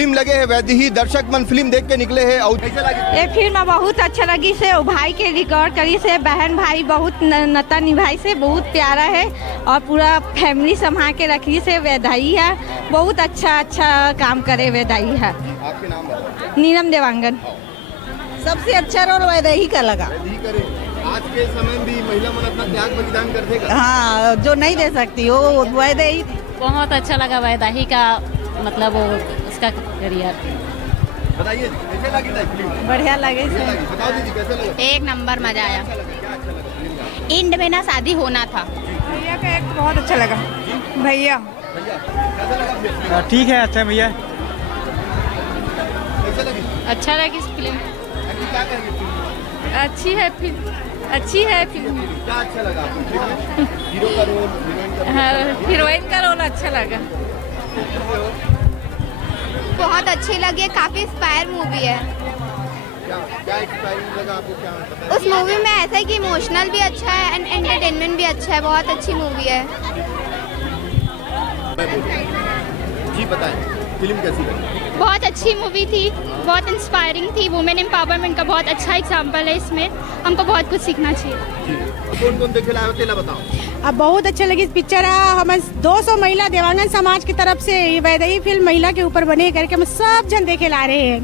Film लगे है वैदेही, दर्शक मन फिल्म देख के निकले है और कैसे लगे? ये फिल्म बहुत अच्छा लगी से, भाई के रिकॉर्ड करी से, बहन भाई बहुत नता निभाई से, बहुत प्यारा है और पूरा फैमिली संभाल के रखी से। वैदेही है, बहुत अच्छा काम करे वैदेही है। आपके नाम बताओ। नीलम देवांगन। सबसे अच्छा रोल वैदेही का लगा। वैदेही करे। आज के समय में भी महिला मन अपना त्याग बलिदान कर देगा। हाँ, जो नहीं दे सकती वो वैदेही। बहुत अच्छा लगा वैदेही का, मतलब वो उसका करियर। बताइए कैसे लगी था फिल्म? बढ़िया लगे से। बताओ दीदी कैसे लगा? एक नंबर मजा आया। क्या अच्छा लगा फिल्म का? एंड में ना शादी होना था। भैया का एक बहुत अच्छा लगा। भैया भैया कैसा लगा फिल्म? ठीक है, अच्छा भैया। कैसे लगी? अच्छा लगी इस फिल्म। क्या कहेंगे फिल्म? अच्छी है फिल्म, अच्छी है फिल्म। क्या अच्छा लगा आपको फिल्म में? हीरो का रोल, हीरोइन का रोल? हीरोइन का रोल अच्छा लगा। बहुत अच्छी लगी है, काफी इंस्पायर मूवी है। क्या एक्सपायरिंग लगा आपको? क्या बताइए? उस मूवी में ऐसा है कि इमोशनल भी अच्छा है एंड एंटरटेनमेंट भी अच्छा है, बहुत अच्छी मूवी है। जी बताएं फिल्म कैसी लगी? बहुत अच्छी मूवी थी, बहुत इंस्पायरिंग थी। वुमेन एम्पावरमेंट का बहुत अच्छा एग्जाम्पल है इसमें, हमको बहुत कुछ सीखना चाहिए। कौन कौन देखे लाए हो तेला बताओ। अब बहुत अच्छा लगी पिक्चर। हम 200 महिला देवांगन समाज की तरफ से वैदेही फिल्म महिला के ऊपर बने करके हम सब जन देखे ला रहे हैं।